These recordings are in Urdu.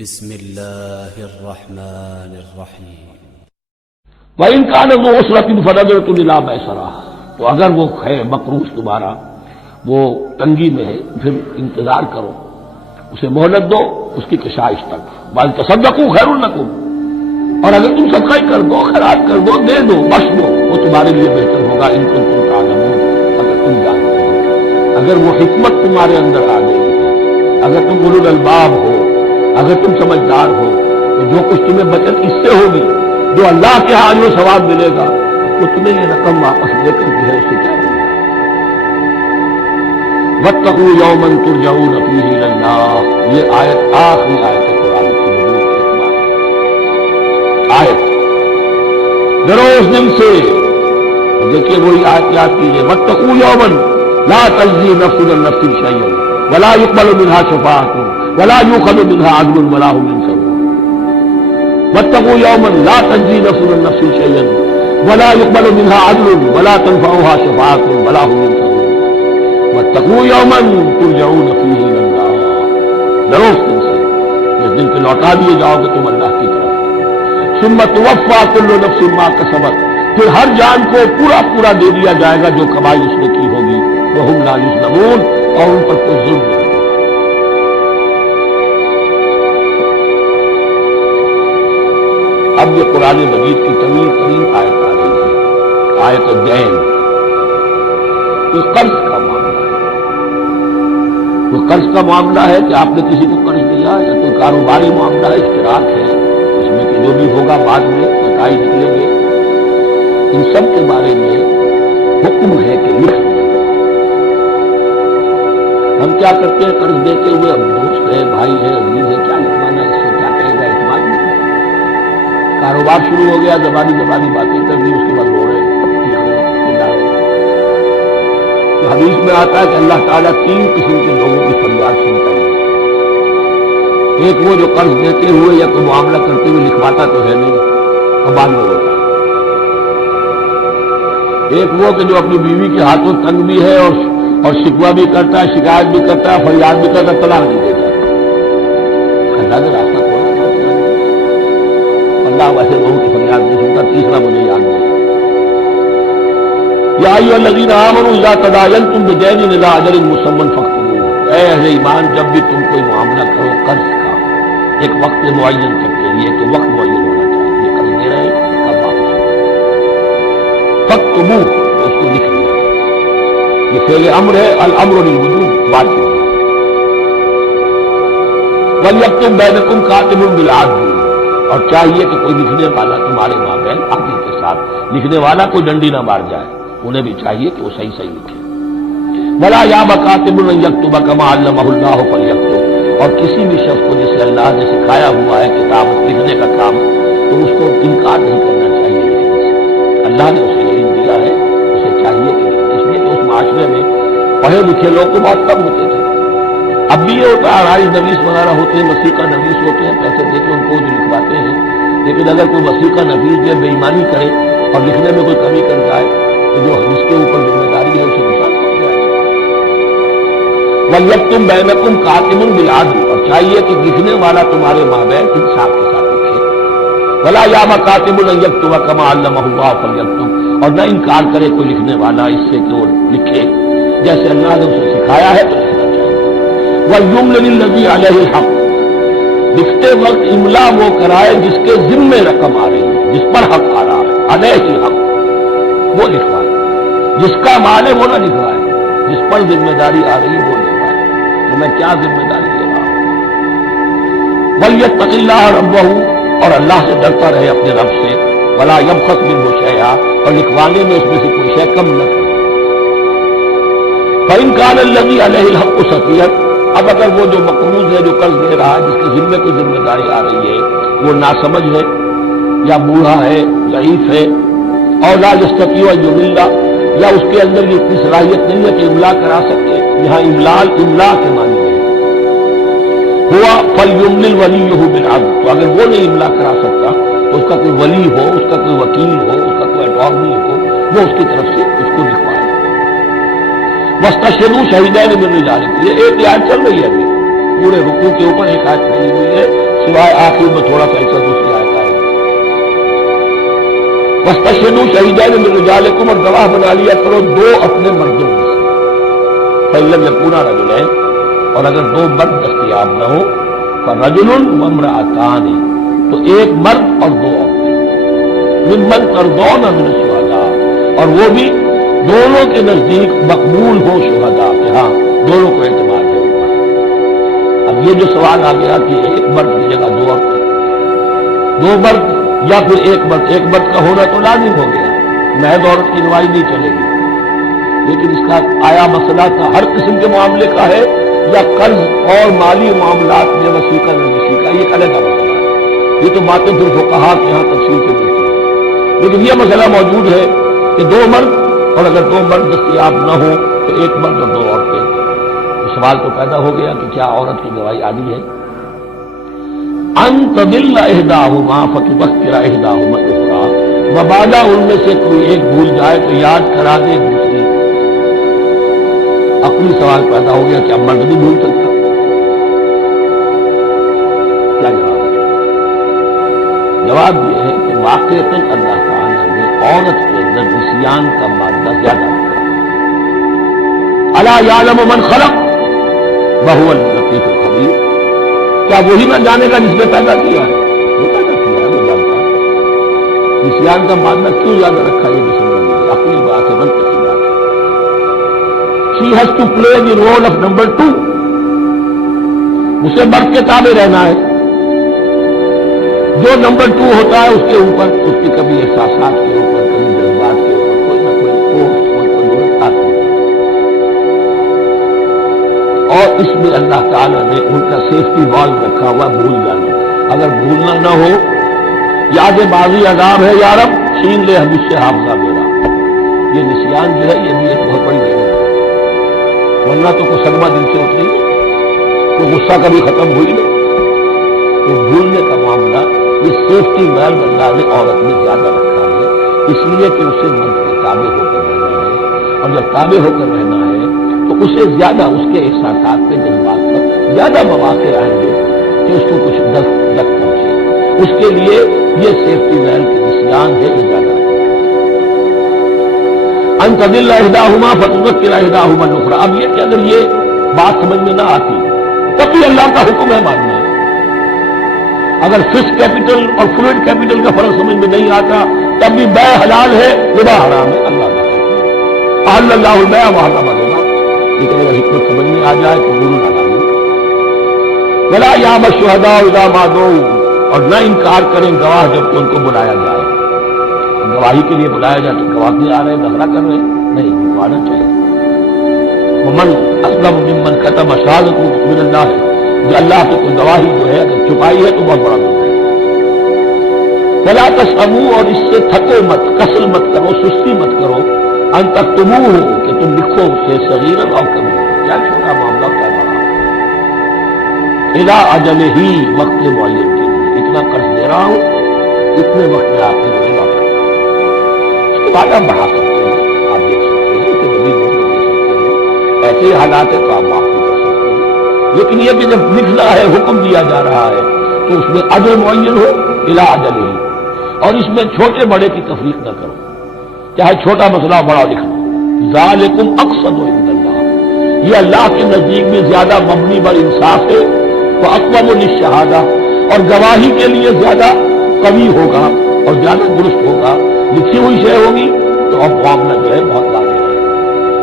بسم اللہ الرحمن الرحیم وَإِنْ كَانَ ذُو عُسْرَةٍ فَنَظِرَةٌ إِلَىٰ مَيْسَرَةٍ، تو اگر وہ ہے مقروض تمہارا وہ تنگی میں ہے پھر انتظار کرو، اسے مہلت دو اس کی کشائش تک۔ وَإِنْ تَصَدَّقُوا خَيْرٌ لَكُمْ، اور اگر تم صدقہ کر دو، خیرات کر دو، دے دو، بخش دو، وہ تمہارے لیے بہتر ہوگا ان کنتم تعلمون، اگر تم جانتے ہو، اگر وہ حکمت تمہارے اندر آ گئی ہے، اگر تم اولو الالباب ہو، اگر تم سمجھدار ہو، تو جو کچھ تمہیں بچت اس سے ہوگی، جو اللہ کے ہاں جو ثواب ملے گا، وہ تمہیں یہ رقم واپس دے کر جو ہے اس سے کیا ہوگا۔ وَاتَّقُوا يَوْمًا تُرْجَعُونَ فِيهِ إِلَى اللَّهِ، یہ آیت آخری آیت ہے قرآن کی نزول کے اعتبار سے۔ آیت ڈرو اس دن سے، دیکھیے وہی آیت یاد کیجیے، وَاتَّقُوا يَوْمًا لَا تَجْزِي نَفْسٌ عَن نَفْسٍ شَيْئًا وَلَا يُقْبَلُ مِنْهَا شَفَاعَةٌ وَلَا يُؤْخَذُ مِنْهَا عَدْلٌ وَلَا هُمْ يُنصَرُونَ۔ وَاتَّقُوا يَوْمًا لَا تَجْزِي نَفْسٌ عَن نَفْسٍ شَيْئًا وَلَا يُقْبَلُ مِنْهَا عَدْلٌ وَلَا تَنفَعُهَا شَفَاعَةٌ وَلَا هُمْ يُنصَرُونَ۔ وَاتَّقُوا يَوْمًا تُرْجَعُونَ فِيهِ إِلَى اللَّهِ، ڈرو اس دن سے جس دن کے لوٹا دیے جاؤ گے تم اللہ کی طرف۔ ثُمَّ تُوَفَّىٰ كُلُّ نَفْسٍ مَا كَسَبَتْ، پھر ہر جان کو پورا پورا دے دیا جائے گا جو کمائی اس نے کی ہوگی، وَهُمْ لَا يُظْلَمُونَ، اور ان پر کوئی ظلم نہیں۔ اب یہ قرآن مجید کی طویل ترین آیت آ رہی ہے، آیت الدین۔ یہ قرض کا معاملہ ہے، وہ قرض کا معاملہ ہے کہ آپ نے کسی کو قرض دیا، یا کوئی کاروباری معاملہ ہے، اشتراک ہے اس میں کہ جو بھی ہوگا بعد میں نتائج نکلیں گے، ان سب کے بارے میں حکم ہے کہ لکھ دیں۔ ہم کیا کرتے ہیں قرض دیتے ہوئے، اب دوست ہے، بھائی ہے، عزیز ہے، کیا لکھوانا ہے، اس سے کیا کہے گا، اعتماد نہیں کرتا۔ کاروبار شروع ہو گیا، زبانی باتیں کر دی، اس کے بعد رو رہے چلا رہے۔ تو حدیث میں آتا ہے کہ اللہ تعالیٰ 3 قسم کے لوگوں کی فریاد سنتا ہے۔ ایک وہ جو قرض دیتے ہوئے یا کوئی معاملہ کرتے ہوئے لکھواتا تو ہے نہیں اور بعد میں روتا ہے۔ ایک وہ کہ جو اپنی بیوی کے ہاتھوں تنگ بھی ہے اور شکوہ بھی کرتا ہے، شکایت بھی کرتا ہے، فریاد بھی کرتا ہے، طلاق بھی دیتا ہے۔ اللہ کا راستہ کھولا، اللہ ویسے لوگوں کی فریاد نہیں سنتا۔ تیسرا مجھے یاد نہیں، یا ایھا الذین آمنوا اذا تداینتم بدین الی اجل مسمى فاکتبوہ، اے اہل ایمان جب بھی تم کوئی معاملہ کرو قرض کا، ایک وقت معین تک کے لیے، تو وقت معین ہونا چاہیے، یہ قرض دے رہے ہیں کب واپس ہوگا، فاکتبوہ، اس کو لکھ لیا۔ یہ فعل امر ہے، الامر للوجوب، واجب ہے۔ ولیکتب بینکم کاتب بالعدل، اور چاہیے کہ کوئی لکھنے والا تمہارے مابین عدل کے ساتھ، لکھنے والا کوئی ڈنڈی نہ مار جائے، انہیں بھی چاہیے کہ وہ صحیح لکھے۔ ولا یاب کاتب ان یکتب کما علمہ اللہ فلیکتب، اور کسی بھی شخص کو جسے اللہ نے سکھایا ہوا ہے کتابت لکھنے کا کام، تو اس کو انکار نہیں کرنا چاہیے لکھنے سے۔ اللہ نے اسے علم دیا ہے، اسے چاہیے کہ لکھے، اس لیے کہ اس معاشرے میں پڑھے لکھے لوگ تو بہت کم ہوتے تھے۔ اب بھی یہ ہوتا ہے، عرائض نویس وغیرہ ہوتے ہیں، وثیقہ نویس ہوتے ہیں، پیسے دے کے ان کو جو لکھواتے ہیں، لیکن اگر کوئی وثیقہ نویس جو بے ایمانی کرے اور لکھنے میں کوئی کمی کر جائے تو جو جس کے اوپر ذمہ داری ہے اسے نقصان پہنچ جائے گا۔ وَلْيَكْتُبْ بَيْنَكُمْ كَاتِبٌ بِالْعَدْلِ، اور چاہیے کہ لکھنے والا تمہارے مابین انصاف کے ساتھ لکھے۔ وَلَا يَأْبَ كَاتِبٌ أَن يَكْتُبَ كَمَا عَلَّمَهُ اللَّهُ فَلْيَكْتُبْ، اور نہ انکار کرے کوئی لکھنے والا اس سے کہ وہ لکھے جیسے اللہ نے اسے سکھایا ہے تو لکھنا چاہیے۔ وَلْيُمْلِلِ الَّذِي عَلَيْهِ الْحَقُّ، لکھتے وقت املا وہ کرائے جس کے ذمے رقم آ رہی ہے، جس پر حق آ رہا ہے، علیہ الحق، وہ لکھوائے، جس کا مال ہے وہ نہ لکھوائے، جس پر ذمہ داری آ رہی ہے وہ لکھوائے کہ میں کیا ذمہ داری لے رہا ہوں۔ وَلْيَتَّقِ اللَّهَ رَبَّهُ، اور اللہ سے ڈرتا رہے اپنے رب سے، وَلَا يَبْخَسْ مِنْهُ شَيْئًا، اور لکھوانے میں اس میں سے کوئی شے کم نہ کرے۔ فَإِنْ كَانَ الَّذِي عَلَيْهِ الْحَقُّ سَفِيهًا، اب اگر وہ جو مقروض ہے، جو قرض دے رہا ہے، جس کے ذمے کو ذمہ داری آ رہی ہے، وہ ناسمجھ ہے یا بوڑھا ہے، ضعیف ہے، اور لا یستطیع ان یمل، یا اس کے اندر یہ اتنی صلاحیت نہیں ہے کہ املا کرا سکے، یہاں املا کے معنی میں ہوا فلیملل ولیہ بالعدل، تو اگر وہ نہیں املا کرا سکتا تو اس کا کوئی ولی ہو، اس کا کوئی وکیل ہو، اس کا کوئی اٹارنی ہو، وہ اس کی طرف سے اس کو لکھوائے۔ واستشہدوا شہیدین من رجالکم، یہ ایک آیت چل رہی ہے ابھی، پورے رکوع کے اوپر ایک آیت پھیلی ہوئی ہے، سوائے آخر میں تھوڑا سا ایسا دوسری آیت آئے گا. وَاسْتَشْهِدُوا شَهِيدَيْنِ مِن رِجَالِكُمْ، اور گواہ بنا لیا کرو دو اپنے مردوں میں سے. فَإِن لَّمْ يَكُونَا رَجُلَيْنِ، اور اگر دو مرد دستیاب نہ ہو، فَرَجُلٌ وَامْرَأَتَانِ، تو ایک مرد اور دو عورتیں. مِمَّن تَرْضَوْنَ مِنَ الشُّهَدَاءِ، اور وہ بھی دونوں کے نزدیک مقبول ہو شہداء کہ ہاں دونوں کو اعتماد ہے. اب یہ جو سوال آ گیا کہ ایک مرد کی جگہ دو عورتیں، دو مرد یا پھر ایک مرد کا ہونا تو لازم ہو گیا، محض عورت کی گواہی نہیں چلے گی. لیکن اس کا آیا مسئلہ کا ہر قسم کے معاملے کا ہے یا قرض اور مالی معاملات میں وسیقہ نجسی کا، یہ علیحدہ مسئلہ ہے. یہ تو باتیں پھر فقہا کے یہاں تفصیل سے ملتی ہیں. لیکن یہ مسئلہ موجود ہے کہ دو مرد، اور اگر دو مرد دستیاب نہ ہو تو ایک مرد اور دو عورتیں. تو سوال تو پیدا ہو گیا کہ کیا عورت کی گواہی عادی ہے؟ ان تضل احداہما فتذکر احداہما الاخری، مبادا ان میں سے کوئی ایک بھول جائے تو یاد کرا دے دوسری. اپنی سوال پیدا ہو گیا کہ اب مرد نہیں بھول سکتا. کیا جواب ہے؟ جواب یہ ہے کہ واقعتاً اللہ تعالیٰ نے عورت کے اندر نسیان کا مادہ زیادہ رکھا. الا یعلم من خلق وهو اللطیف الخبیر، کیا وہی نہ جانے گا جس نے پیدا کیا ہے؟ وہ پیدا کیا ہے، وہ جانتا ہے. نسیان کا مادہ کیوں زیادہ رکھا یہ بھی سمجھ لیجیے. اپنی بات ہے، منطقی بات ہے. She has to play the role of number 2. اسے مرد کے تابع رہنا ہے. جو نمبر 2 ہوتا ہے اس کے اوپر اس کی کبھی احساسات کے اوپر، کبھی جذبات کے اوپر کوئی نہ کوئی ضرورت آتی ہے. اور اس میں اللہ تعالیٰ نے ان کا سیفٹی والو رکھا ہوا بھول جانا. اگر بھولنا نہ ہو، یاد بازی عذاب ہے یارب، چھین لے ہم اس سے حافظہ میرا. یہ نسیان جو ہے یہ بھی ایک بہت بڑی نعمت ہے. ورنہ تو کوئی صدمہ دل سے اتری نہیں، کوئی غصہ کبھی ختم ہوئی نہیں. تو بھولنے کا معاملہ یہ سیفٹی ویلو اللہ نے عورت میں زیادہ رکھا ہے، اس لیے کہ اسے مرد کے تابع ہو کر رہنا ہے. اور جب تابع ہو کر رہنا ہے تو اسے زیادہ اس کے احساسات پہ، جذبات پر زیادہ مواقع آئیں گے کہ اس کو کچھ دست پہنچے. اس کے لیے یہ سیفٹی ویل کے نسیان ہے یہ زیادہ. ان تضل احداہما فتذکر احداہما الاخری. اب یہ کہ اگر یہ بات سمجھ میں نہ آتی تب بھی اللہ کا حکم ہے ماننا. اگر فکس کیپٹل اور فلوئڈ کیپٹل کا فرق سمجھ میں نہیں آتا تب بھی بیع حلال ہے ربا حرام ہے. اللہ کا احل اللہ البیع وحرم الربا. لیکن اگر حکمت سمجھ میں آ جائے تو ضرور نہ ڈالیں. ولا یاب الشہداء اذا ما دعوا، اور نہ انکار کریں گواہ جب کہ ان کو بلایا جائے. گواہی کے لیے بلایا جائے تو گواہ نہیں آ رہے، نخرہ کر رہے نہیں، ان کو آنا چاہیے. ومن اسلم ممن کتم شہادۃ من اللہ، جو اللہ سے کوئی گواہی جو ہے اگر چھپائی ہے تو بہت بڑا گناہ ہے. فلا تسأموا، اور اس سے تھکو مت، کسل مت کرو، سستی مت کرو. ان تکتموہ، کہ تم لکھو اسے صغیرا او کبیرا، کیا چھوٹا معاملہ کیا بڑا. الی اجلہ، وقت معین کے لیے اتنا قرض دے رہا ہوں، اتنے وقت میں آپ نے مجھے لوٹا. اس کے بعد آپ بڑھا سکتے ہیں، آپ دیکھ سکتے ہیں، اسے مزید مہلت دے سکتے ہیں. ایسے ہی حالات ہے تو آپ معاف بھی کر سکتے ہیں. لیکن یہ کہ جب لکھنا ہے، حکم دیا جا رہا ہے تو اس میں اجل معین ہو، الی اجلہ. اور اس میں چھوٹے بڑے کی تفریق نہ کرو، چاہے چھوٹا مسئلہ بڑا لکھنا. ذالکم اقسط عند اللہ، یہ اللہ کے نزدیک میں زیادہ مبنی بر انصاف ہے. واقوم للشہادہ، اور گواہی کے لیے زیادہ قوی ہوگا اور زیادہ درست ہوگا. لکھی ہوئی شے ہوگی تو اب معاملہ جو ہے بہت واضح ہے.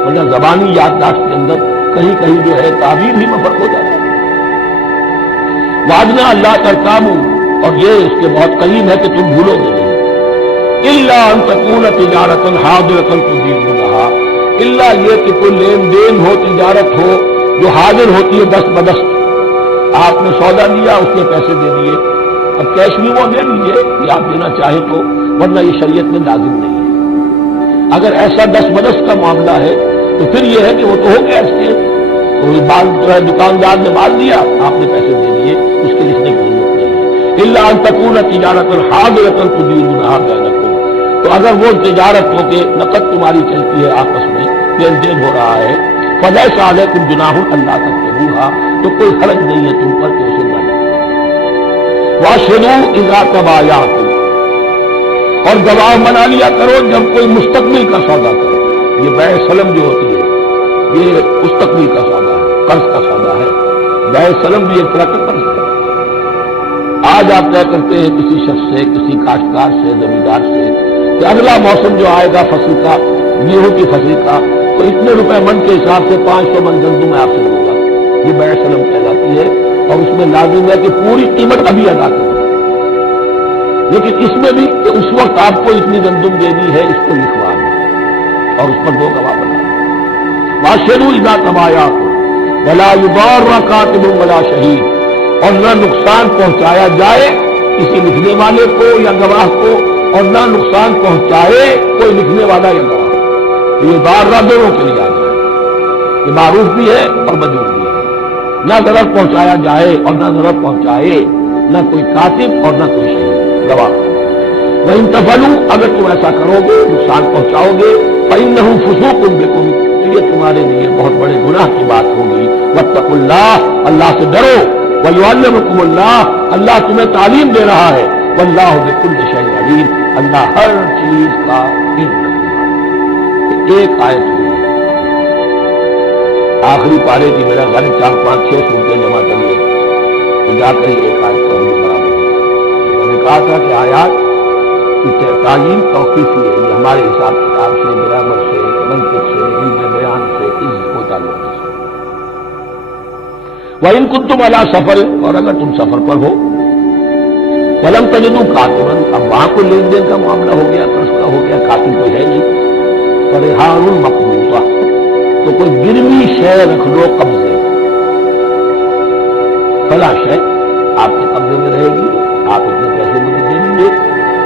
ورنہ زبانی یادداشت کے اندر کہیں کہیں جو ہے تعبیر ہی میں فرق ہو جاتا ہے. وعدنا اللہ ترکامو، اور یہ اس کے بہت قریب ہے کہ تم بھولو گے نہیں. الا ان تکون تجارۃ حاضرۃ تدیرونھا، الا یہ کہ کوئی لین دین ہو، تجارت ہو جو حاضر ہوتی ہے دست بدست. آپ نے سودا لیا، اس نے پیسے دے دیے، اب کیش بھی وہ دے دیجیے کہ آپ دینا چاہیں تو، ورنہ یہ شریعت میں لازم نہیں ہے. اگر ایسا دست بدست کا معاملہ ہے تو پھر یہ ہے کہ وہ تو ہو گیا اسٹیج. کوئی مال جو ہے دکاندار نے مال دیا، آپ نے پیسے دے دیے، اس کے لکھنے کی ضرورت نہیں ہے. الا ان تکون تجارۃ حاضرۃ تدیرونھا بینکم، تو اگر وہ تجارت ہو کے نقد تمہاری چلتی ہے، آپس میں لین دین ہو رہا ہے، فلیس علیکم جناح الا تکتبوھا، تو کوئی حرج نہیں ہے تم پر کہ اسے نہ لکھو. واشهدوا اذا تبايعتم، اور گواہ بنا لیا کرو جب کوئی مستقبل کا سودا کرو. یہ بیع سلم جو ہوتی ہے یہ مستقبل کا سودا ہے، قرض کا سودا ہے. بیع سلم بھی ایک طرح کا قرض ہے. آج آپ طے کرتے ہیں کسی شخص سے، کسی کاشتکار سے، زمیندار سے کہ اگلا موسم جو آئے گا فصل کا، گیہوں کی فصل کا، تو اتنے روپے من کے حساب سے 500 من گندم میں آپ سے لوں گا. یہ بیع سلم کہلاتی ہے اور اس میں لازم ہے کہ پوری قیمت ابھی ادا کرو. لیکن اس میں بھی کہ اس وقت آپ کو اتنی گندم دینی ہے اس کو لکھوا دیں اور اس پر 2 گواہ بنا دیں. واشهدوا اذا تبايعتم ولا يضار كاتب ولا شهيد، اور نہ نقصان پہنچایا جائے کسی لکھنے والے کو یا گواہ کو، اور نہ نقصان پہنچائے کوئی لکھنے والا یا گواہ. یہ ضار دونوں کے لیے آ جائے، یہ معروف بھی ہے اور مجروح بھی ہے. نہ ضرر پہنچایا جائے اور نہ ضرر پہنچائے، نہ کوئی کاتب اور نہ کوئی شہید گواہ. وَإِن تَفْعَلُوا، اگر تم ایسا کرو گے، نقصان پہنچاؤ گے، فَإِنَّهُ فُسُوقٌ بِكُمْ، تو یہ تمہارے لیے بہت بڑے گناہ کی بات ہوگی. وَاتَّقُوا اللَّهَ، اللہ سے ڈرو. وَيُعَلِّمُكُمُ اللَّهُ، اللہ تمہیں تعلیم دے رہا ہے. وَاللَّهُ بِكُلِّ شَيْءٍ عَلِيمٌ، اللہ ہر چیز کا علم رکھنے والا ہے. ایک آیت ہوئی ہے آخری پارے کی، میرا گھر 4 5 6 سورتیں جمع کریے تو جا کر ہی ایک آیت کا بھی برابر ہے. میں نے کہا تھا کہ آیات کی تعین توقیفی ہے، یہ ہمارے حساب کتاب سے، گرامر سے، منطق سے، علم بیان سے، اس کو تعلق ہے. وَإِن كُنتُمْ عَلَىٰ سَفَرٍ، اور اگر تم سفر پر ہو، وَلَمْ تَجِدُوا كَاتِبًا، اب وہاں کو لین دین کا معاملہ ہو گیا، قرض کا ہو گیا، کاتب کوئی ہے نہیں، فَرِحَانٌ مَقْبُوضَةٌ، تو کوئی گروی شے رکھ لو قبضے. فلاں شے آپ کے قبضے میں رہے گی، آپ اتنے پیسے مجھے دے دیں گے،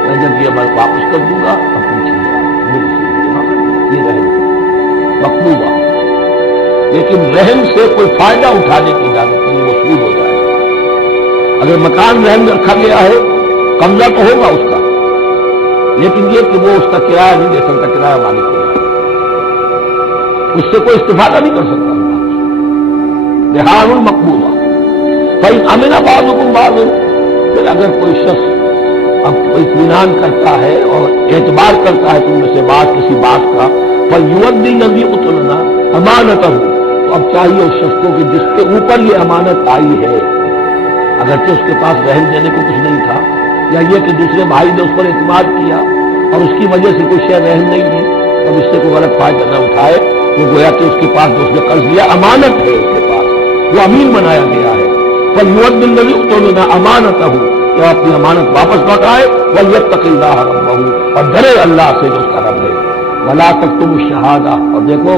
میں جب یہ عمل واپس کر دوں گا اب پوچھیں گے میری چیز جمع کر دیں. یہ رہن مقبوضہ. لیکن رہن سے کوئی فائدہ اٹھانے کی اجازت نہیں، وہ سود ہو جائے گا. اگر مکان رہن میں رکھا گیا ہے قبضہ تو ہوگا اس کا، لیکن یہ کہ وہ اس کا کرایہ نہیں دے سکتا، کرایہ مالک ہو جائے گا، اس سے کوئی استفادہ نہیں کر سکتا. رہان مقبوضہ. فَإِنْ أَمِنَ بَعْضُكُمْ بَعْضًا، پھر اگر کوئی شخص اب اطمینان کرتا ہے اور اعتبار کرتا ہے تم میں سے بات کسی بات کا، فَلْيُؤَدِّ الَّذِي اؤْتُمِنَ أَمَانَتَهُ، تو اب چاہیے اس شخص کو کہ جس کے اوپر یہ امانت آئی ہے، اگرچہ اس کے پاس رہن دینے کو کچھ نہیں تھا، یا یہ کہ دوسرے بھائی نے اس پر اعتماد کیا اور اس کی وجہ سے کوئی شے رہن نہیں دی، تب اس سے کوئی غلط فائدہ نہ اٹھائے. وہ گویا کہ اس کے پاس جو اس نے قرض لیا امانت ہے، اس کے پاس وہ امین بنایا گیا ہے. فَلْيُؤَدِّ الَّذِي اؤْتُمِنَ أَمَانَتَهُ، تو اپنی امانت واپس لوٹائے. وَلْيَتَّقِ اللَّهَ رَبَّهُ، اور ڈرے اللہ سے جو اس کا رب ہے. وَلَا تَكْتُمُوا الشَّهَادَةَ، اور دیکھو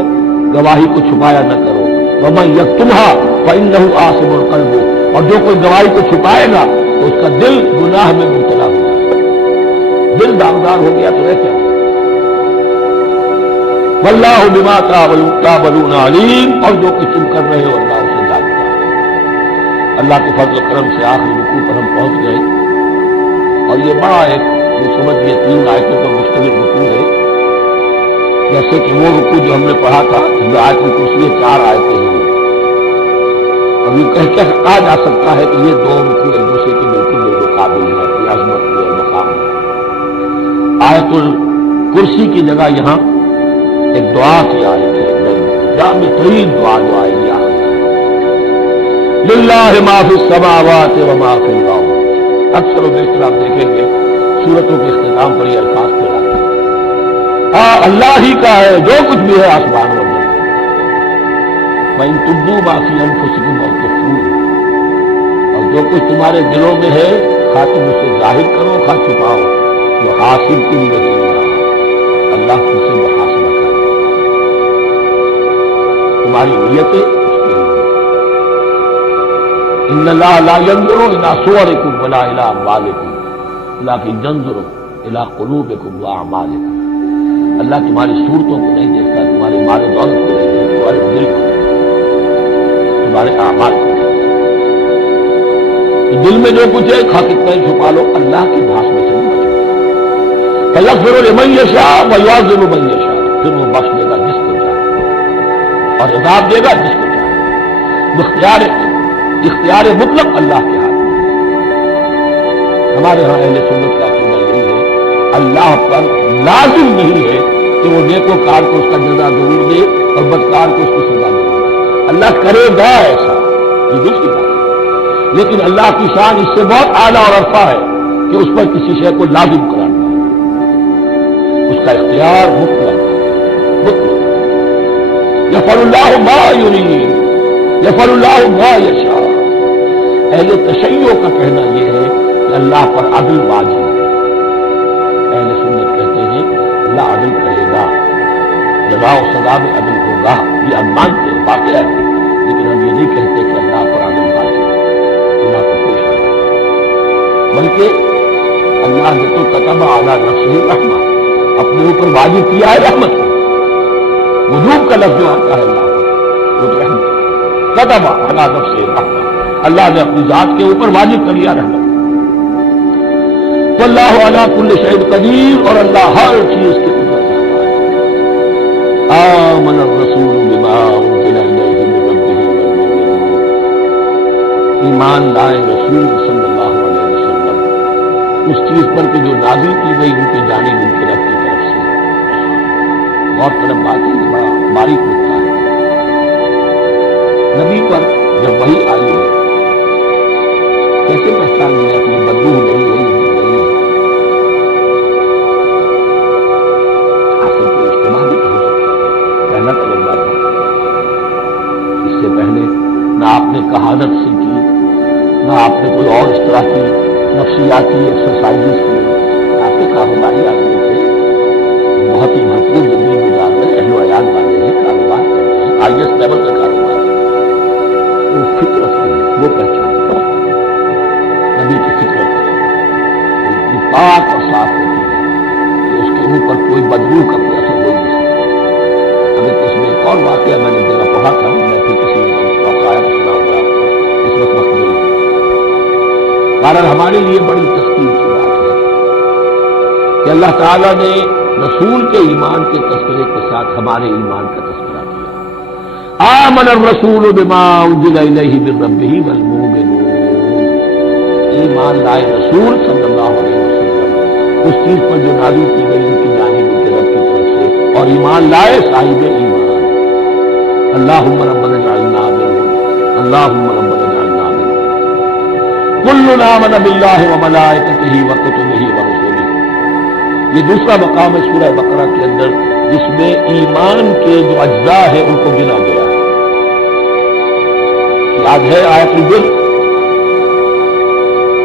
گواہی کو چھپایا نہ کرو. وَمَن يَكْتُمْهَا فَإِنَّهُ آثِمٌ قَلْبُهُ، اور جو کوئی گواہی کو چھپائے گا تو اس کا دل گناہ میں مبتلا ہو جائے گا. دل داغدار ہو گیا تو رہ کیا ہو. واللہ بما تعملون علیم، اور جو کچھ تم کر رہے ہو اللہ اسے جانتا ہے. اللہ کے فضل و کرم سے آخری رکوع پر ہم پہنچ گئے، اور یہ بڑا ایک سمجھیے 3 آیتوں پر مشتمل رکوع ہے. جیسے کہ وہ رکوع جو ہم نے پڑھا تھا جو آیت الکرسی 4 آیتیں ہیں، اب یہ کہا جا سکتا ہے کہ یہ 2 رکوع ایک دوسرے کے بالکل بالمقابل ہیں اپنی عظمت میں اور مقام میں. آیت الکرسی کی جگہ یہاں ایک دعا کی آیت ہے، جامع ترین دعا جو آئے گی آخر للہ ما فی السماوات و ما فی الارض. اکثر و بیشتر آپ دیکھیں گے سورتوں کے اختتام پر یہ الفاظ پھیلاتے ہیں، ہاں اللہ ہی کا ہے جو کچھ بھی ہے آسمان و زمین. وَإِن تُبْدُوا مَا فِي أَنفُسِكُمْ أَوْ تُخْفُوهُ، اور جو کچھ تمہارے دلوں میں ہے خواہ تم اسے ظاہر کرو خواہ چھپاؤ، جو حاصل تم نہیں رہا، اللہ تم سے محاسبہ کرے. تمہاری نیتیں اس کے لیے. ان اللہ لا ينظر الى صوركم ولا الى اموالكم ولكن ينظر الى قلوبكم واعمالكم. اللہ تمہاری صورتوں کو نہیں دیکھتا، تمہارے مال و دولت کو نہیں دیکھتا، تمہارے دل کو، تمہارے اعمال کو. تو دل میں جو کچھ ہے خواہ کتنا ہی چھپا لو، اللہ کی محاسبے سے نہیں بچو. فَيَغْفِرُ لِمَن يَشَاءُ وَيُعَذِّبُ مَن يَشَاءُ، پھر وہ بخش دے گا جس کو چاہے اور عذاب دے گا جس کو چاہے. اختیار مطلق اللہ کے ہاتھ میں. ہمارے ہاں اہل سنت کا عقیدہ یہی ہے، اللہ پر لازم نہیں ہے کہ وہ نیکوکار کو اس کا جزا ضرور دے اور بدکار کو اس کی سزا ضرور دے۔ اللہ کرے گا ایسا، یہ دوسری بات ہے، لیکن اللہ کی شان اس سے بہت اعلیٰ اور عرفہ ہے کہ اس پر کسی شے کو لازم کرانا، اس کا اختیار مطلق مطلق۔ یفعل اللہ ما یرید یفعل اللہ ما یشاء۔ اہل تشیع کا کہنا یہ ہے کہ اللہ پر عدل واجب ہے، اہل سنت کہتے ہیں اللہ عدل کرے گا، جزا و سزا میں عدل ہوگا، یہ ہم مانتے ہیں، واقعہ ہے، لیکن ہم یہ نہیں کہتے کہ اللہ پر عدل واجب ہے، اللہ پر کوئی شک نہیں، بلکہ اللہ نے تو کتب علی نفسہ الرحمہ، اپنے اوپر واجب کیا ہے رحمت کو۔ وجوب کا لفظ جو آتا ہے اللہ پر وہ تو رحمت ہے، کتب علی نفسہ الرحمہ، اللہ نے اپنی ذات کے اوپر واجب کر لیا رحمت۔ واللہ علی کل شیء قدیر، اور اللہ ہر چیز کے قدرت رکھتا ہے۔ آمن الرسول بما انزل الیہ من ربہ والمؤمنون، ایمان لائے رسول صلی اللہ علیہ وسلم اس چیز پر کہ جو نازل کی گئی ان کی جانب ان کے رب کی طرف سے۔ بہت طرف بات ہے، بڑا باریک نکتہ ہے۔ نبی پر جب وحی آئی ہے کیسے پہچان لیا کہ یہ بدبو نہیں ہے، یہ نہیں ہے؟ آخر کوئی اجتماع بھی تو ہو سکتا ہے، پہلا تجربہ تھا۔ اس سے پہلے نہ آپ نے کہانت سیکھی، نہ آپ نے کوئی اور اس طرح کی نفسیاتی ایکسرسائزز کی، آپ کے کاروباری آدمی تھے، بہت ہی بھرپور زندگی گزار رہے، اہل و عیال والے ہیں، کاروبار کر رہے ہیں، آئی ایس لیول کا کاروبار ہے، وہ فطرت ہے، وہ پہچان نبی کی فطرت اتنی پاک اور صاف ہوتی ہے کہ اس کے اوپر کوئی بدبو کا کوئی اثر ہو نہیں سکتا۔ اگر اس میں ایک اور واقعہ میں نے جگہ پڑھا تھا، میں پھر کسی واقعہ سنا ہوں گا آپ کو، اس وقت نہیں۔ بہرحال ہمارے لیے بڑی تسکین کی بات ہے کہ اللہ تعالیٰ نے رسول کے ایمان کے تذکرے کے ساتھ ہمارے ایمان کا تذکرہ کیا۔ آمن الرسول بما انزل الیہ من ربہ والمؤمنون، ایمان لائے رسول صلی اللہ علیہ وسلم اس چیز پر جو نازل کی گئی ان کی جانب ان کے رب کی طرف سے، اور ایمان لائے صاحب ایمان۔ اللہم ربنا اجعلنا منہم، اللہم ربنا اجعلنا منہم۔ کل آمن باللہ وملائکتہ وکتبہ ورسلہ، یہ دوسرا مقام ہے سورہ بقرہ کے اندر جس میں ایمان کے جو اجزاء ہیں ان کو گنا گیا ہے۔ یاد ہے آیت البر،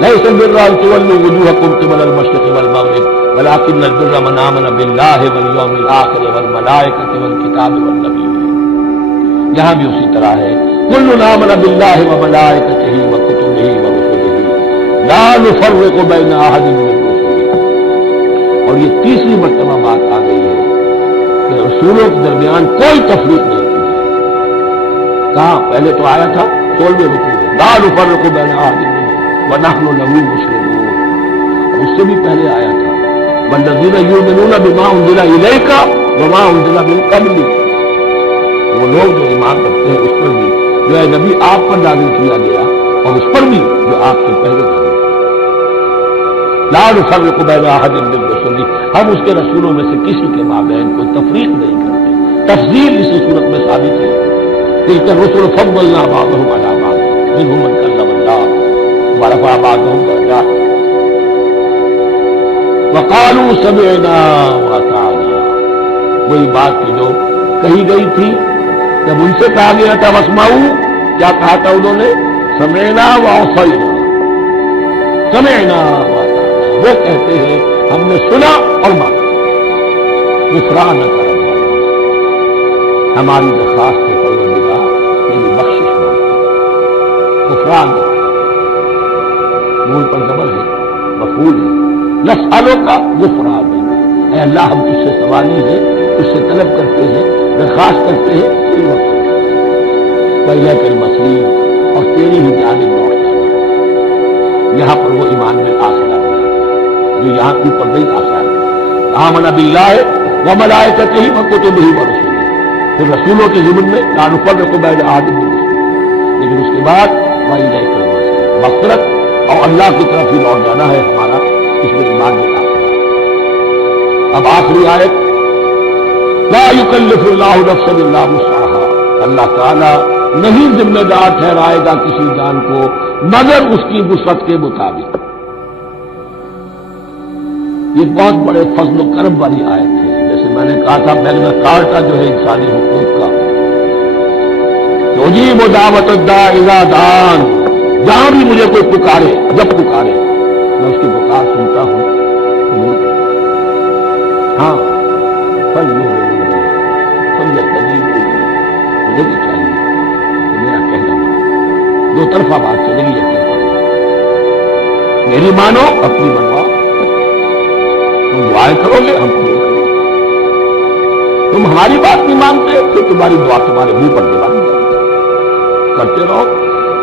ليس البر أن تولوا وجوهكم قبل المشرق والمغرب ولكن البر من آمن بالله واليوم الآخر والملائكة والكتاب والنبيين۔ یہاں بھی اسی طرح ہے، كل آمن بالله وملائكته وكتبه ورسله لا نفرق بين أحد من رسله۔ اور یہ تیسری مرتبہ بات آ گئی ہے کہ رسولوں کے درمیان کوئی تفریق نہیں کی۔ کہاں پہلے تو آیا تھا 16ویں رکوع میں، لا نفرق بين أحد من وَنَحْنُ لَهُ مُسْلِمُونَ، اور اس سے بھی پہلے آیا تھا وَالَّذِينَ يُؤْمِنُونَ بِمَا أُنزِلَ إِلَيْكَ وَمَا أُنزِلَ مِن قَبْلِكَ، وہ لوگ جو ایمان رکھتے ہیں اس پر بھی جو ہے نبی آپ پر نازل کیا گیا اور اس پر بھی جو آپ سے پہلے نازل کیا۔ لا نفرق بین احد من رسلہ، ہم اس کے رسولوں میں سے کسی کے مابین کوئی تفریق نہیں کرتے۔ تفضیل اسی صورت میں ثابت ہے، تلک الرسل فضلنا بعضهم علی بعض منهم من کلم اللہ ورفع بعضهم درجات وقالوا سمعنا واطعنا، وہی بات کی جو کہی گئی تھی جب ان سے کہا گیا تھا واسمعوا، کیا کہا تھا انہوں نے؟ سمعنا واطعنا، سمعنا واطعنا، وہ کہتے ہیں ہم نے سنا اور مانا۔ غفرانک ربنا، ہماری درخواست ہے پروردگار میری بخشش مانگ، غفرانک نون پر زبر ہے، مفعول ہے، نسألک غفرانک، اے اللہ ہم تجھ سے سوالی ہے، تجھ سے طلب کرتے ہیں، درخواست کرتے ہیں تیری مغفرت، وإلیک المصیر، اور تیری ہی جانب لوٹنا ہے۔ یہاں پر وہ ایمان میں آخر آ گیا جو یہاں اوپر نہیں آتا ہے۔ آمن باللہ وملائکتہ وکتبہ ورسلہ، پھر رسولوں کے ضمن میں لا نفرق بین احد من رسلہ، لیکن اس کے بعد وإلیک المصیر، مغفرت اور اللہ کی طرف ہی لوٹ جانا ہے ہمارا، اس میں ایمان میں آتا ہے۔ اب آخری آیت، لا یکلف اللہ نفسا الا وسعها، اللہ تعالیٰ نہیں ذمہ دار ٹھہرائے گا کسی جان کو مگر اس کی وسعت کے مطابق۔ یہ بہت بڑے فضل و کرم والی آیت ہے۔ جیسے میں نے کہا تھا میگنا کارٹا جو ہے انسانی حقوق کا، اجیب دعوت الداع اذا دعان، جہاں بھی مجھے کوئی پکارے، جب پکارے میں اس کی پکار سنتا ہوں۔ ہاں مجھے بھی چاہیے کہ میرا کہنا دو طرفہ بات چلے گی، ایک طرفہ میری مانو اپنی منواؤ، تم دعائیں کرو گے ہم قبول کریں گے، تم ہماری بات نہیں مانتے پھر تمہاری دعا تمہارے منہ پر دیوانی کرتے رہو۔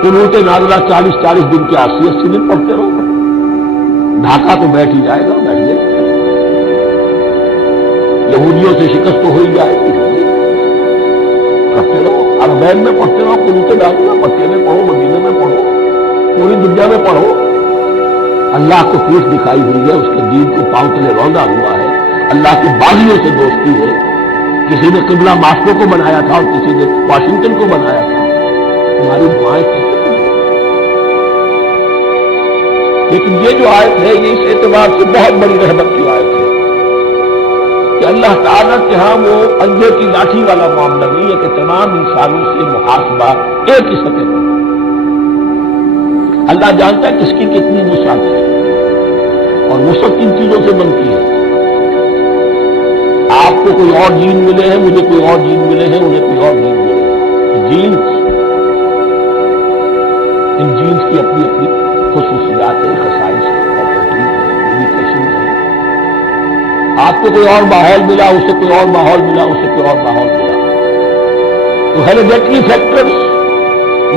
قنوت نازلہ 40 دن کے 80 دن پڑھتے رہو، ڈھاکہ تو بیٹھ ہی جائے گا، بیٹھ جائے گا، یہودیوں سے شکست تو ہو ہی جائے گی، کرتے رہو، عربین میں پڑھتے رہو، قنوت نازلہ مکے میں پڑھو، مدینے میں پڑھو، پوری دنیا میں پڑھو۔ اللہ کو پیٹھ دکھائی ہوئی ہے، اس کے دین کو پاؤں تلے روندا ہوا ہے، اللہ کی باغیوں سے دوستی ہے۔ کسی نے قبلہ ماسکو کو بنایا تھا اور کسی نے واشنگٹن کو بنایا تھا، تمہاری دعائیں کیسے کریں؟ لیکن یہ جو آیت ہے یہ اس اعتبار سے بہت بڑی رحمت کی آیت ہے کہ اللہ تعالیٰ کے ہاں وہ اندھے کی لاٹھی والا معاملہ نہیں ہے کہ تمام انسانوں سے محاسبہ ایک ہی سطح پر۔ اللہ جانتا ہے کس کی کتنی وسعت ہے، اور وسعت کن چیزوں سے بنتی ہے۔ آپ کو کوئی اور جین ملے ہیں، مجھے کوئی اور جین ملے ہیں، انہیں کوئی اور جین ملے ہیں، جینز، ان جینز کی اپنی اپنی خصوصیات ہیں، خصائص ہیں، پراپرٹیز ہیں، لمیٹیشنز ہیں۔ آپ کو کوئی اور ماحول ملا، اسے کوئی اور ماحول ملا، اسے کوئی اور ماحول ملا، تو hereditary factors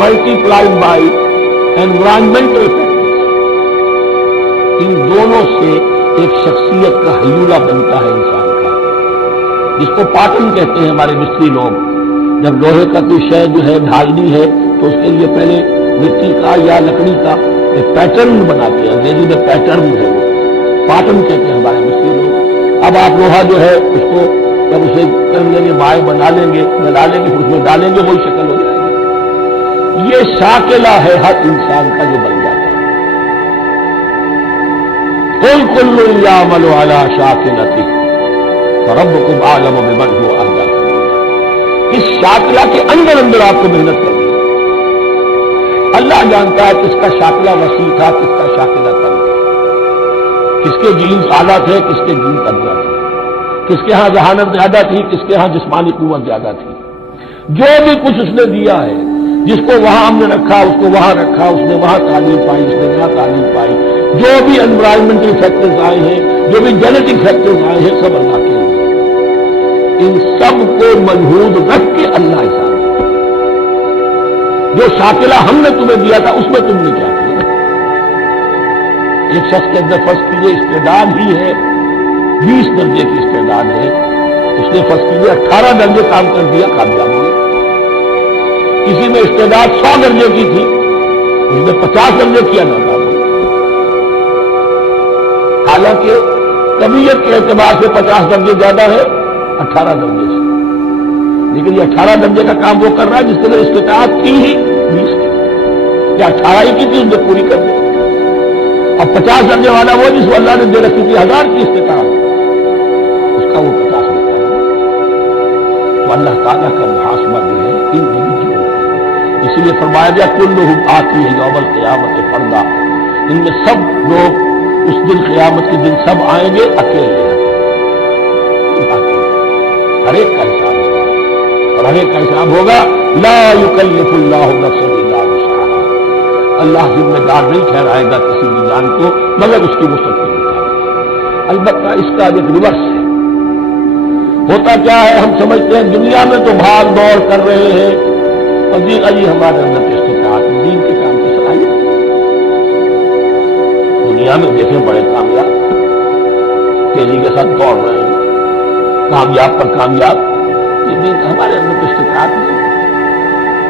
multiplied by environmental factors, ان دونوں سے ایک شخصیت کا ہیولہ بنتا ہے انسان کا، جس کو پیٹرن کہتے ہیں ہمارے مستری لوگ۔ جب لوہے کا کوئی شے جو ہے ڈھالنی ہے تو اس کے لیے پہلے مٹی کا یا لکڑی کا ایک پیٹرن بناتے ہیں، انگریزی میں پیٹرن ہے، وہ پیٹرن کہتے ہیں ہمارے مستری لوگ۔ اب آپ لوہا جو ہے اس کو جب اسے کر لیں گے، مائع بنا لیں گے، ملا لیں گے، پھر اس میں ڈالیں گے، وہی شکل ہو جائے گی۔ یہ شاکلہ ہے ہر انسان کا جو بن جاتا ہے۔ قل کل یعمل علی شاکلتہ فربکم اعلم بمن هو اہدی سبیلا۔ اس شاکلہ کے اندر اندر آپ کو محنت کرنی ہے۔ اللہ جانتا ہے کس کا شاکلہ وسیع تھا، کس کا شاکلہ تنگ تھا، کس کے جینز اعلیٰ تھے، کس کے جینز ادنا تھے، کس کے ہاں ذہانت زیادہ تھی، کس کے ہاں جسمانی قوت زیادہ تھی۔ جو بھی کچھ اس نے دیا ہے، جس کو وہاں ہم نے رکھا اس کو وہاں رکھا، اس نے وہاں تعلیم پائی، اس نے وہاں تعلیم پائی، جو بھی انوائرمنٹل فیکٹرز آئے ہیں، جو بھی جینیٹک فیکٹرز آئے ہیں، سب اللہ کے لیے۔ ان سب کو منحوس رکھ کے اللہ حساب جو شاکلہ ہم نے تمہیں دیا تھا اس میں تم نے کیا کیا۔ ایک شخص کے اندر فرض کیجیے استعداد ہی ہے 20 درجے کی استعداد ہے، اس نے فرض کیجیے 18 درجے کام کر دیا، کامیاب ہو گیا۔ کسی میں استعداد 100 درجے کی تھی، اس نے 50 درجے کیا، ناکام ہو گیا۔ حالانکہ طبیعت کے اعتبار سے 50 درجے زیادہ ہے 18 درجے سے، لیکن یہ 18 درجے کا کام وہ کر رہا ہے جس کے اندر استطاعت تھی ہی 20 کی، یا 18 ہی کی تھی اس نے پوری کر دی۔ اب 50 درجے والا وہ جس کو اللہ نے دے رکھی تھی 1000 کی استطاعت، اس کا وہ 50 میں کام ہوا۔ تو اللہ تعالیٰ کا محاسبہ جو ہے انڈیویجول ہے، اسی لیے فرمایا گیا کلہم آتی ہے یوم القیامت فردا، ان میں سب لوگ اس دن قیامت کے دن سب آئیں گے اکیلے، ہر ایک کا حساب ہوگا، اور ہر ایک کا حساب ہوگا لا یکلف اللہ نفسا الا وسعها، اللہ ذمہ دار نہیں ٹھہرائے گا کسی بھی جان کو مگر اس کی وسعت کے مطابق۔ البتہ اس کا ایک ریورس ہے، ہوتا کیا ہے ہم سمجھتے ہیں دنیا میں تو بھاگ دوڑ کر رہے ہیں اور جی ہمارے اندر استطاعت دین کے کام کی صلاحیت، دنیا میں دیکھیں بڑے کامیاب تیزی کے ساتھ دوڑ رہے ہیں، کامیاب پر کامیاب، لیکن ہمارے اندر تو استطاعت نہیں،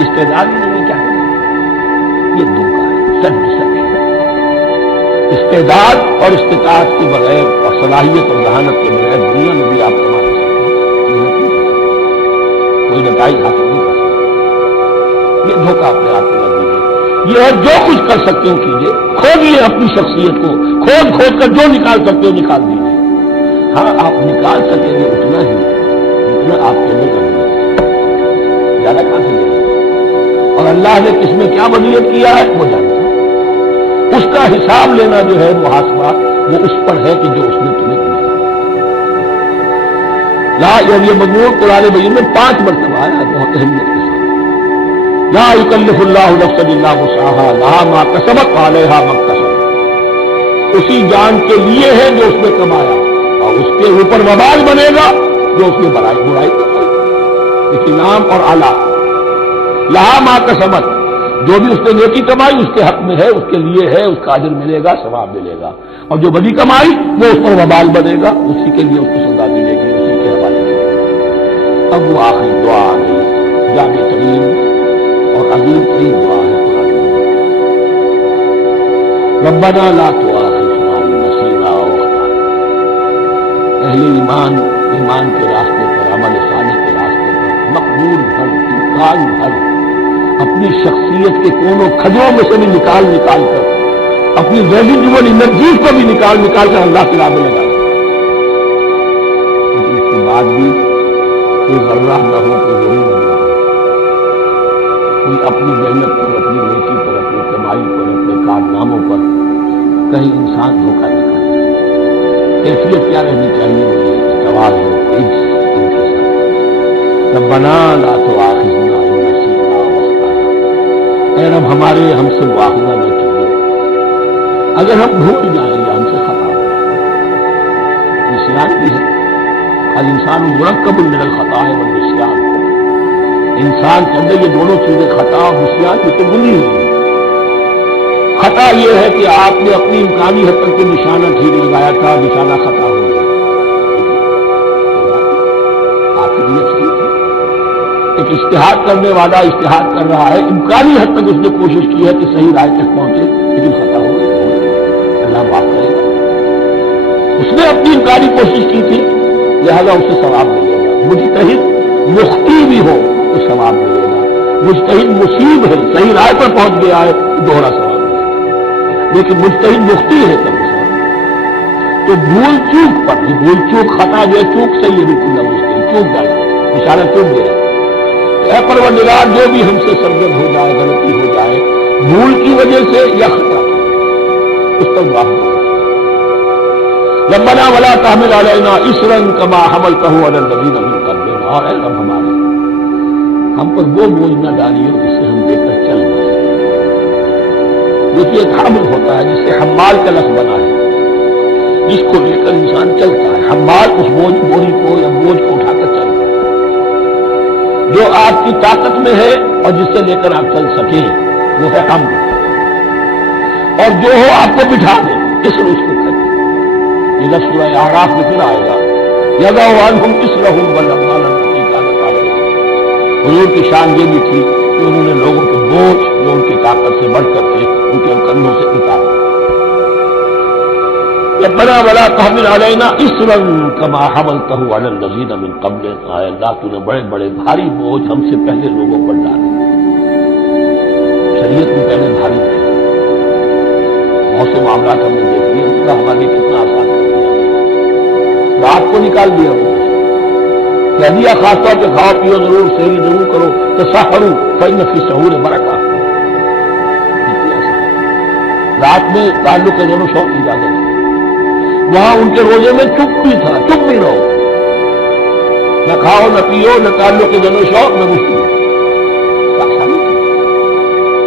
استعداد ہی نہیں، کیا کریں؟ یہ دھوکہ ہے، سب ڈسپشن۔ استعداد اور استطاعت کے بغیر اور صلاحیت اور ذہانت کے بغیر دنیا میں بھی آپ کما نہیں سکتے، کوئی نتائج حاصل نہیں کر سکتے۔ یہ دھوکہ اپنے آپ کو نہ دیجیے۔ یہ ہے جو کچھ کر سکتے ہو کیجیے، کھودیے اپنی شخصیت کو، کھود کر جو نکال سکتے ہو نکال دیجیے۔ ہاں آپ نکال سکیں گے اتنا ہی جتنا آپ کے لیے کر دیا، زیادہ کہاں سے لے گا؟ اور اللہ نے کس میں کیا بدلیت کیا ہے وہ جانتا ہے۔ اس کا حساب لینا جو ہے محاسبہ وہ اس پر ہے کہ جو اس نے تمہیں کیا۔ یہ مضمون قرآن مجید میں 5 مرتبہ آیا ہے بہت اہمیت کے ساتھ۔ لا یکلف اللہ نفسا الا وسعها لها ما کسبت وعلیہا ما اکتسبت۔ اسی جان کے لیے ہے جو اس نے کمایا اور اس کے اوپر وبال بنے گا جو اس نے برائی کمائی۔ اس نام اور اعلیٰ لہا ما کسبت، جو بھی اس نے نیکی کمائی اس کے حق میں ہے، اس کے لیے ہے، اس کا اجر ملے گا، ثواب ملے گا، اور جو بدی کمائی وہ اس پر وبال بنے گا، اسی کے لیے اس کو سزا ملے گی، اسی کے حوالے سے۔ اب وہ آخری دعا آ گئی، جامع ترین اور عظیم ترین دعا ہے قرآن میں۔ ربنا لا تؤاخذنا ان نسینا او اخطأنا۔ اہل ایمان کے راستے پر، عمل صالح کے راستے پر مقبول بھر، امکان بھر اپنی شخصیت کے کونوں کھجروں میں سے بھی نکال کر، اپنی ریلیجول انرجیز کو بھی نکال کر اللہ کی راہ میں لگا دیں، لیکن اس کے بعد بھی کوئی ذرہ نہ ہو، کوئی ضرور نہ ہو، کوئی اپنی محنت پر، اپنی نیکی پر، اپنی کمائی پر، اپنے کارناموں پر کہیں انسان دھوکہ نہ کرے۔ کیفیت کیا رہنی چاہیے؟ تواضع و عجز ان کے ساتھ۔ ربنا لا تؤاخذنا ان نسینا او اخطأنا۔ اے رب ہم سے مواخذہ نہ کیجیے اگر ہم بھول جائیں یا ہم سے خطا ہو جائے۔ نسیان بھی ہے، الانسان مرکب من الخطاء والنسیان۔ انسان کے اندر یہ دونوں چیزیں، خطا اور نسیان، یہ تو بنی ہوئی ہے۔ خطا یہ ہے کہ آپ نے اپنی امکانی حد تک کوئی نشانہ ٹھیک لگایا تھا، نشانہ خطا ہو گیا، آپ کی نیت ٹھیک ہے۔ ایک اجتہاد کرنے والا اجتہاد کر رہا ہے، امکانی حد تک اس نے کوشش کی ہے کہ صحیح رائے تک پہنچے، لیکن خطا ہو گیا، اللہ معاف کرے گا۔ اس نے اپنی امکانی کوشش کی تھی، لہذا اسے ثواب ملے گا۔ مجتہد مخطی بھی ہو تو ثواب ملے گا، مجتہد مصیب ہے، صحیح رائے پر پہنچ گیا ہے تو دوہرا ثواب ملے گا، لیکن مجتہد مخطی ہے تب ثواب۔ تو بھول چوک پر، یہ بھول چوک خطا جو ہے چوک صحیح ہے، بالکل نہ مشکل، چوک جائے، اشارہ چوک گیا۔ اے پروردگار، جو بھی ہم سے سرزد ہو جائے، غلطی ہو جائے، بھول کی وجہ سے یا خطا کی، اس پر معاف کرو۔ ربنا ولا تحمل علینا اصرا کما حملته علی الذین من قبلنا۔ اور اے رب ہمارے، ہم پر وہ بوجھ نہ ڈالیے جس سے ہم لے کر چل نہ سکیں۔ دیکھیے ایک حمل ہوتا ہے جس سے حمال کا لفظ بنا ہے، جس کو لے کر انسان چلتا ہے۔ حمال اس بوری کو یا بوجھ کو اٹھا کر چلتا ہے، جو آپ کی طاقت میں ہے اور جس سے لے کر آپ چل سکیں وہ ہے حمل، اور جو ہو آپ کو بٹھا دے، اس کو کہتے ہیں۔ یہ لفظ سورہ اعراف میں پھر آئے گا، یضع عنہم اصرہم والاغلال التی کانت علیہم۔ حضور کی شان یہ بھی تھی کہ انہوں نے لوگوں کے بوجھ جو ان کی طاقت سے بڑھ کر تھے ان کے کندھوں سے اتار دیا۔ ربنا ولا تحمل علینا اصرا کما حملته علی الذین من قبلنا۔ اے اللہ، تو نے بڑے بڑے بھاری بوجھ ہم سے پہلے لوگوں پر ڈالے۔ شریعت میں پہلے بھاری تھے، بہت سے معاملات ہم نے دیکھ لیے، اللہ ہمارے لیے کتنا آسان کر دیا، رات کو نکال دیا، کہہ دیا خاص طور پہ کھاؤ پیو ضرور، سحری ضرور کرو، تسحروا فإن فی السحور برکۃ۔ رات میں تعلق کے دونوں شوق کی اجازت ہے، وہاں ان کے روزے میں چپ بھی تھا، چپ بھی رہو، نہ کھاؤ نہ پیو، نہ تعلق کے دونوں شوق، نہ گفتگو۔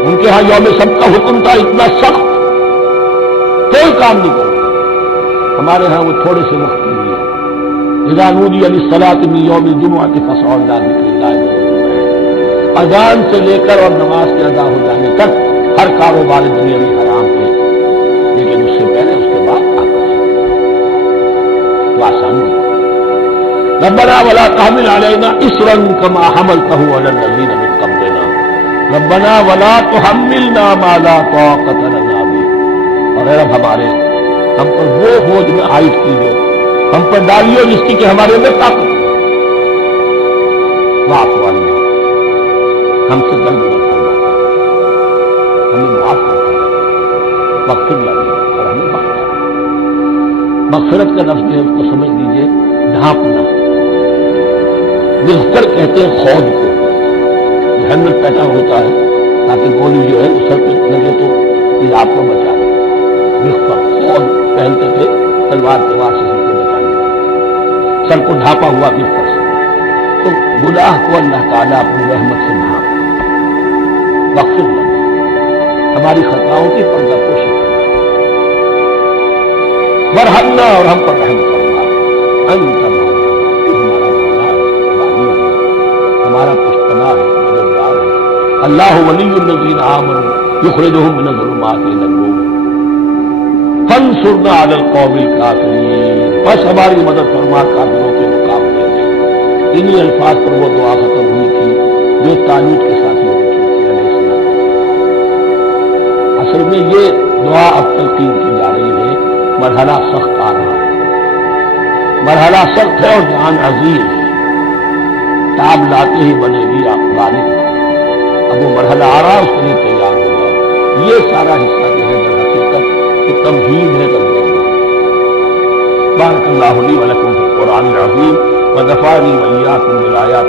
ان کے ہاں یوم سبت کا حکم تھا اتنا سخت، کوئی کام نہیں کرو۔ ہمارے ہاں وہ تھوڑے سے وقت کے لیے، اذا نودی للصلاۃ من یوم الجمعۃ فاسعوا الی ذکر اللہ وذروا البیع۔ اذان سے لے کر اور نماز کے ادا ہو جانے تک ہر کاروبار دنیاوی حرام ہے، لیکن اس سے پہلے اس کے بعد آپ کر سکتے، تو آسان نہیں۔ ربنا ولا تحمل علینا اصرا کما حملته علی الذین من قبلنا ربنا ولا تحملنا ما لا طاقۃ لنا به۔ اور اے رب ہمارے ہم پر وہ بوجھ میں عائد کیجو، ہم پر ڈالیو جس کی کہ ہمارے اندر طاقت ہے۔ واعف عنا، ہم سے درگزر فرما، ہمیں معاف کرتا ہے، واغفر لنا، اور ہمیں بخشا ہے۔ مغفرت کا لفظ ہے، اس کو سمجھ لیجیے ڈھانپنا۔ مغفر کہتے ہیں خود کو، جو ہیلمٹ پہنا ہوتا ہے تاکہ گولی جو ہے اس سر پہ لگے تو یہ آپ کو بچا دے۔ مغفر خود پہنتے تھے تلوار کے وار سے سر کو بچانے کے، سر کو ڈھانپا ہوا مغفر سے۔ تو گناہ کو اللہ تعالیٰ اپنی رحمت سے ڈھانپ، واغفر لنا، ہماری خطاؤں کی پردہ پوشی کرنا، ورحمنا، اور ہم پر رحم کرنا، انت مولانا، تو ہمارا مولا ہے، والی ہے، ہمارا پشتنا ہے، مددگار ہے۔ اللہ ولی الذین آمنوا یخرجہم من الظلمات الی النور فانصرنا علی القوم الکافرین، بس ہماری مدد فرما کافروں کے مقابلے میں۔ انہی الفاظ پر وہ دعا ختم ہوئی تھی جو طالوت کے ساتھیوں نے کی تھی علیہ السلام۔ اصل میں یہ دعا اب تلقین کی جا رہی ہے، مرحلہ سخت آ رہا ہے، مرحلہ سخت ہے اور جان عظیم ہے، تاب لاتے ہی بنے گی آپ غالب۔ اب وہ مرحلہ آ رہا ہے، اس کے لیے تیار ہو جاؤ۔ یہ سارا حصہ جو ہے در حقیقت ایک تمہید ہے تبلیغ کی۔ بارک اللہ لی ولکم فی القرآن العظیم ونفعنی وإیاکم بالآیات